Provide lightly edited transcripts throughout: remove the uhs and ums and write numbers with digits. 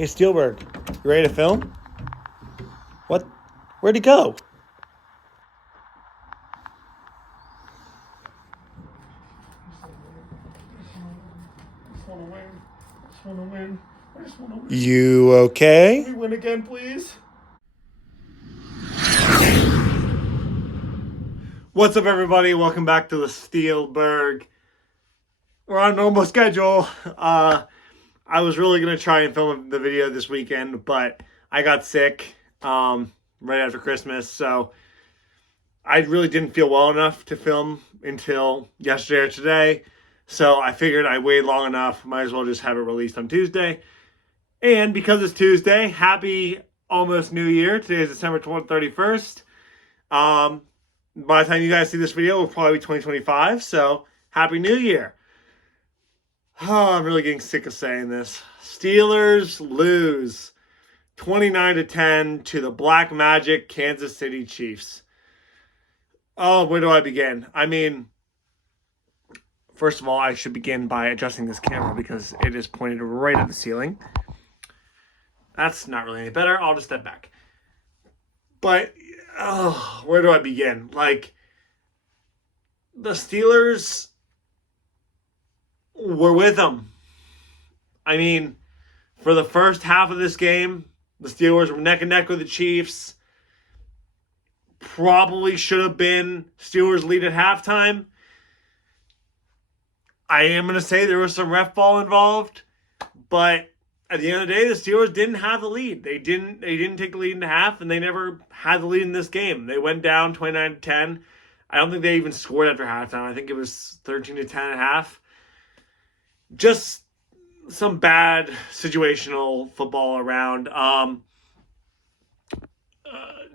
Hey, Steelburgh, you ready to film? What? Where'd he go? I just want to win. You okay? Let me win again, please. What's up, everybody? Welcome back to the Steelburgh. We're on normal schedule. I was really going to try and film the video this weekend, but I got sick right after Christmas, so I really didn't feel well enough to film until yesterday or today. So I figured I waited long enough, might as well just have it released on Tuesday. And because it's Tuesday, happy almost New Year. Today is December 31st. By the time you guys see this video, it will probably be 2025. So happy New Year. Oh, I'm really getting sick of saying this. Steelers lose 29-10 to the Black Magic Kansas City Chiefs. Oh, where do I begin? I mean, first of all, I should begin by adjusting this camera because it is pointed right at the ceiling. That's not really any better. I'll just step back. But, where do I begin? Like, the Steelers were with them. I mean, for the first half of this game, the Steelers were neck and neck with the Chiefs. Probably should have been Steelers lead at halftime. I am going to say there was some ref ball involved, but at the end of the day, the Steelers didn't have the lead. They didn't take the lead in half, and they never had the lead in this game. They went down 29-10. I don't think they even scored after halftime. I think it was 13-10 at half. Just some bad situational football around.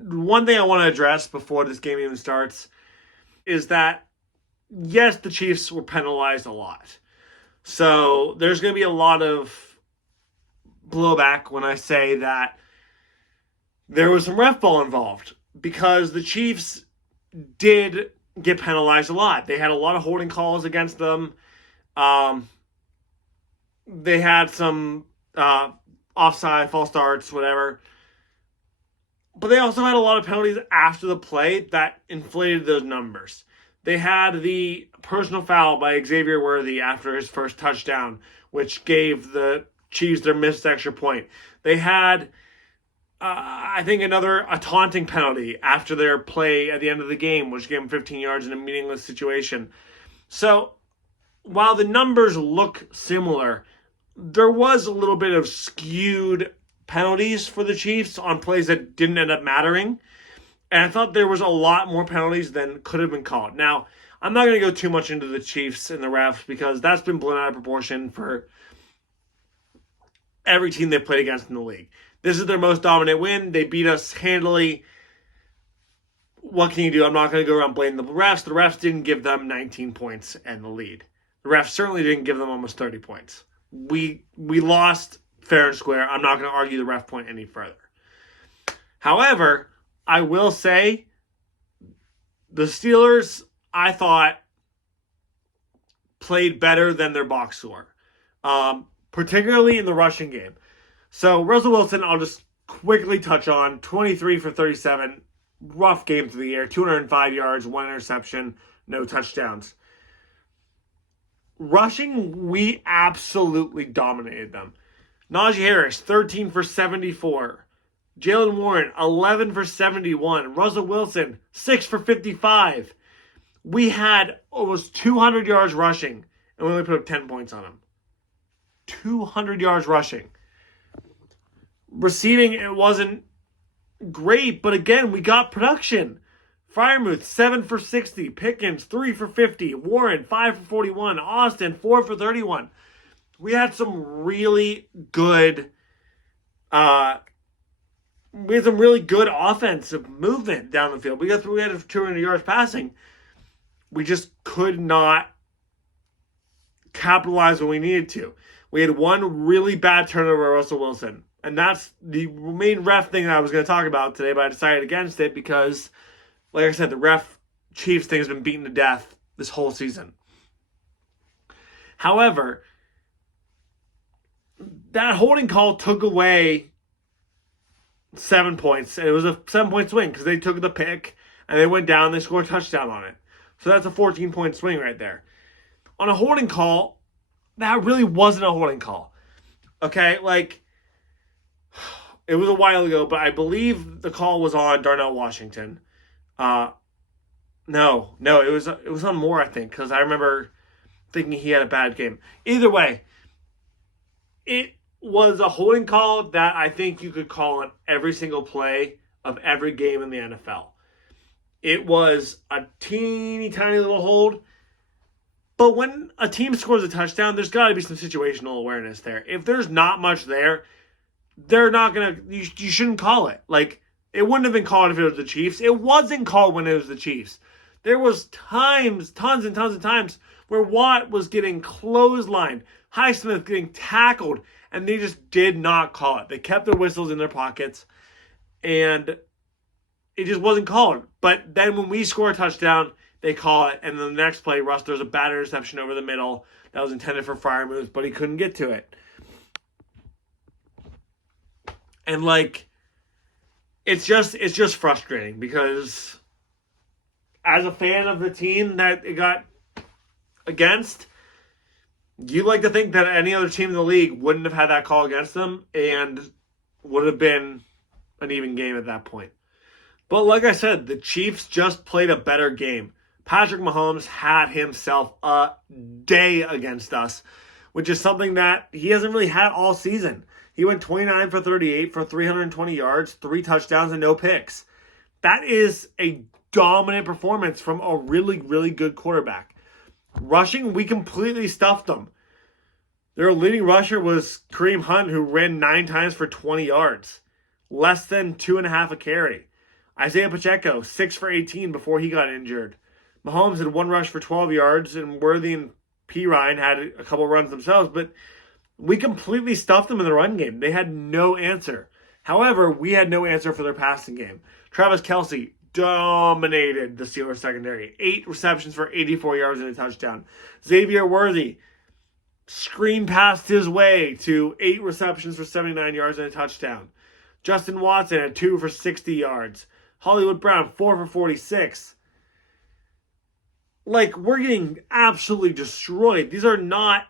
One thing I want to address before this game even starts is that, yes, the Chiefs were penalized a lot. So there's going to be a lot of blowback when I say that there was some ref ball involved, because the Chiefs did get penalized a lot. They had a lot of holding calls against them. They had some offside, false starts, whatever. But they also had a lot of penalties after the play that inflated those numbers. They had the personal foul by Xavier Worthy after his first touchdown, which gave the Chiefs their missed extra point. They had, I think, a taunting penalty after their play at the end of the game, which gave them 15 yards in a meaningless situation. So, while the numbers look similar, there was a little bit of skewed penalties for the Chiefs on plays that didn't end up mattering. And I thought there was a lot more penalties than could have been called. Now, I'm not going to go too much into the Chiefs and the refs, because that's been blown out of proportion for every team they've played against in the league. This is their most dominant win. They beat us handily. What can you do? I'm not going to go around blaming the refs. The refs didn't give them 19 points and the lead. The refs certainly didn't give them almost 30 points. We lost fair and square. I'm not going to argue the ref point any further. However, I will say the Steelers, I thought, played better than their box score, particularly in the rushing game. So Russell Wilson, I'll just quickly touch on, 23 for 37, rough game through the air, 205 yards, 1 interception, no touchdowns. Rushing, we absolutely dominated them. Najee Harris, 13 for 74. Jalen Warren, 11 for 71. Russell Wilson, 6 for 55. We had almost 200 yards rushing, and we only put up 10 points on them. 200 yards rushing. Receiving, it wasn't great, but again, we got production. Freiermuth, 7 for 60. Pickens, 3 for 50. Warren, 5 for 41. Austin, 4 for 31. We had some really good offensive movement down the field. We had 200 yards passing. We just could not capitalize when we needed to. We had one really bad turnover by Russell Wilson. And that's the main ref thing that I was going to talk about today, but I decided against it because, like I said, the ref Chiefs thing has been beaten to death this whole season. However, that holding call took away 7 points. And it was a 7-point swing because they took the pick and they went down and they scored a touchdown on it. So that's a 14-point swing right there. On a holding call, that really wasn't a holding call. Okay, like, it was a while ago, but I believe the call was on Darnell Washington. No, it was on Moore, I think, because I remember thinking he had a bad game. Either way, it was a holding call that I think you could call on every single play of every game in the NFL. It was a teeny tiny little hold, but when a team scores a touchdown, there's got to be some situational awareness there. If there's not much there, they're not going to, you shouldn't call it. Like, it wouldn't have been called if it was the Chiefs. It wasn't called when it was the Chiefs. There was tons and tons of times where Watt was getting clotheslined, Highsmith getting tackled, and they just did not call it. They kept their whistles in their pockets, and it just wasn't called. But then when we score a touchdown, they call it, and then the next play, Russ throws a bad interception over the middle that was intended for Freiermuth, but he couldn't get to it. And, like, it's just frustrating because as a fan of the team that it got against, you like to think that any other team in the league wouldn't have had that call against them and would have been an even game at that point. But like I said, the Chiefs just played a better game. Patrick Mahomes had himself a day against us, which is something that he hasn't really had all season. He went 29 for 38 for 320 yards, 3 touchdowns, and no picks. That is a dominant performance from a really, really good quarterback. Rushing, we completely stuffed them. Their leading rusher was Kareem Hunt, who ran 9 times for 20 yards. Less than 2.5 a carry. Isaiah Pacheco, 6 for 18 before he got injured. Mahomes had 1 rush for 12 yards, and Worthy and P. Ryan had a couple runs themselves, but we completely stuffed them in the run game. They had no answer. However, we had no answer for their passing game. Travis Kelce dominated the Steelers secondary. 8 receptions for 84 yards and a touchdown. Xavier Worthy screened past his way to 8 receptions for 79 yards and a touchdown. Justin Watson had 2 for 60 yards. Hollywood Brown, 4 for 46. Like, we're getting absolutely destroyed. These are not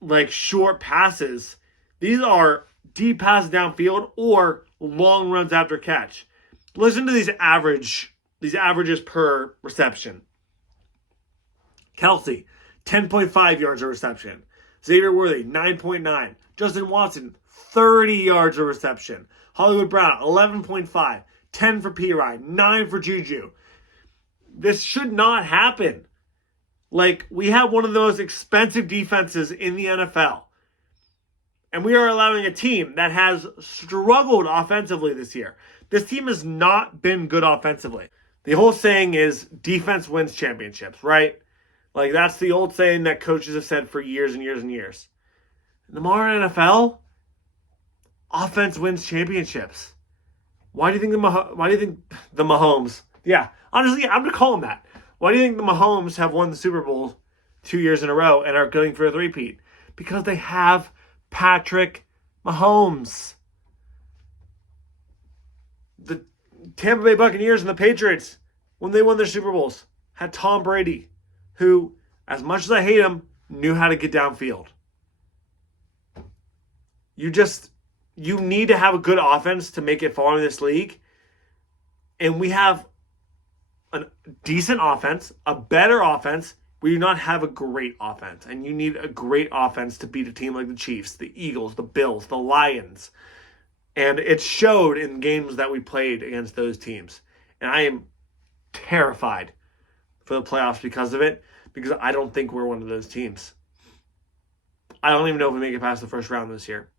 like short passes. These are deep passes downfield or long runs after catch. Listen to these averages per reception. Kelce, 10.5 yards a reception. Xavier Worthy, 9.9. Justin Watson, 30 yards a reception. Hollywood Brown, 11.5. 10 for P. Ryan, 9 for Juju. This should not happen. Like, we have one of the most expensive defenses in the NFL. And we are allowing a team that has struggled offensively this year. This team has not been good offensively. The whole saying is defense wins championships, right? Like, that's the old saying that coaches have said for years and years and years. In the modern NFL, offense wins championships. Why do you think the Mahomes? Yeah, honestly, I'm going to call them that. Why do you think the Mahomes have won the Super Bowl 2 years in a row and are going for a three-peat? Because they have Patrick Mahomes. The Tampa Bay Buccaneers and the Patriots, when they won their Super Bowls, had Tom Brady, who, as much as I hate him, knew how to get downfield. You need to have a good offense to make it far in this league. And we have a decent offense, a better offense. We do not have a great offense. And you need a great offense to beat a team like the Chiefs, the Eagles, the Bills, the Lions. And it showed in games that we played against those teams. And I am terrified for the playoffs because of it, because I don't think we're one of those teams. I don't even know if we make it past the first round this year.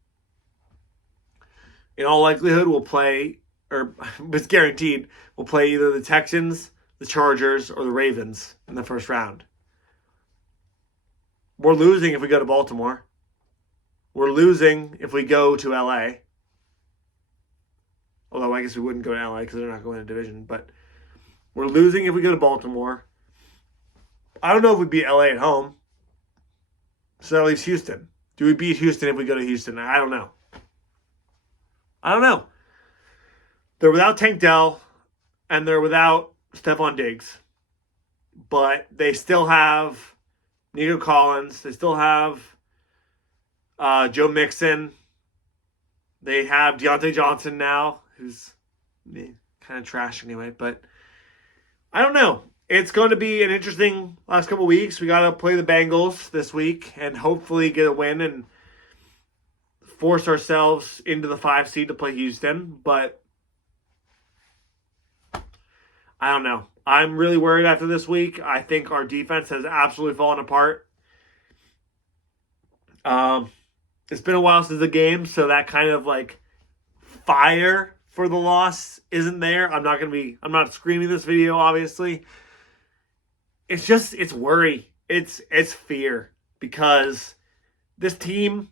In all likelihood, we'll play, or it's guaranteed, we'll play either the Texans, the Chargers, or the Ravens in the first round. We're losing if we go to Baltimore. We're losing if we go to LA. Although I guess we wouldn't go to LA because they're not going to division. But we're losing if we go to Baltimore. I don't know if we beat LA at home. So that leaves Houston. Do we beat Houston if we go to Houston? I don't know. I don't know. They're without Tank Dell, and they're without Stephon Diggs. But they still have Nico Collins. They still have Joe Mixon. They have Deontay Johnson now, who's kind of trash anyway. But I don't know. It's going to be an interesting last couple of weeks. We got to play the Bengals this week and hopefully get a win and force ourselves into the 5 seed to play Houston. But I don't know. I'm really worried after this week. I think our defense has absolutely fallen apart. It's been a while since the game, so that kind of like fire for the loss isn't there. I'm not screaming this video, obviously. It's worry. It's fear because this team,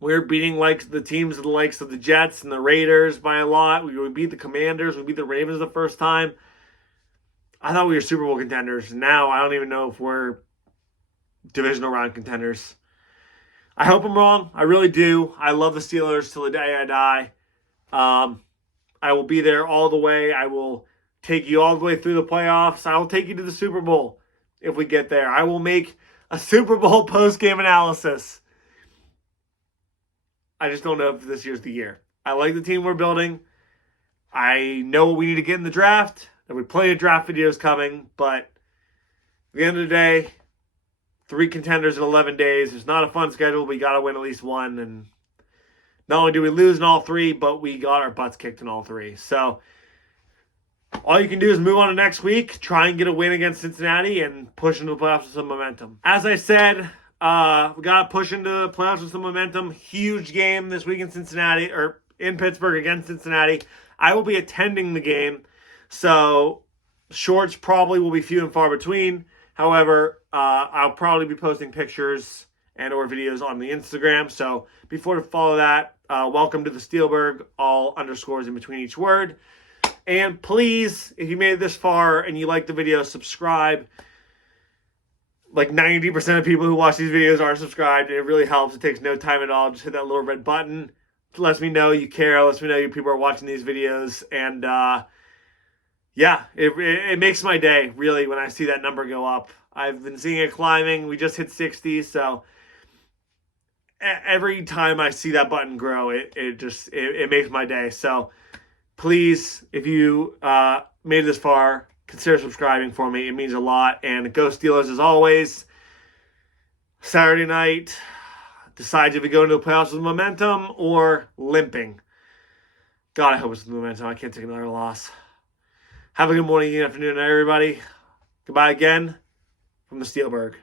we're beating like the teams of the likes of the Jets and the Raiders by a lot. We beat the Commanders. We beat the Ravens the first time. I thought we were Super Bowl contenders. Now I don't even know if we're divisional round contenders. I hope I'm wrong. I really do. I love the Steelers till the day I die. I will be there all the way. I will take you all the way through the playoffs. I will take you to the Super Bowl if we get there. I will make a Super Bowl post-game analysis. I just don't know if this year's the year. I like the team we're building. I know what we need to get in the draft. There will be plenty of draft videos coming, but at the end of the day, 3 contenders in 11 days. It's not a fun schedule. We got to win at least one. And not only do we lose in all 3, but we got our butts kicked in all 3. So all you can do is move on to next week, try and get a win against Cincinnati, and push into the playoffs with some momentum. As I said, we got to push into the playoffs with some momentum. Huge game this week in Cincinnati, or in Pittsburgh against Cincinnati. I will be attending the game, so shorts probably will be few and far between. However, I'll probably be posting pictures and or videos on the Instagram. So before to follow that, welcome to the Steelburgh, all underscores in between each word. And please, if you made it this far and you like the video, subscribe. Like 90% of people who watch these videos are subscribed, and it really helps. It takes no time at all. Just hit that little red button. It lets me know you care. It lets me know you people are watching these videos. And yeah, it makes my day, really, when I see that number go up. I've been seeing it climbing. We just hit 60, so every time I see that button grow, it makes my day. So please, if you made it this far, consider subscribing for me. It means a lot. And go Steelers as always. Saturday night, decides if we go into the playoffs with momentum or limping. God, I hope it's the momentum. I can't take another loss. Have a good morning, good afternoon, everybody. Goodbye again from the Steelburgh.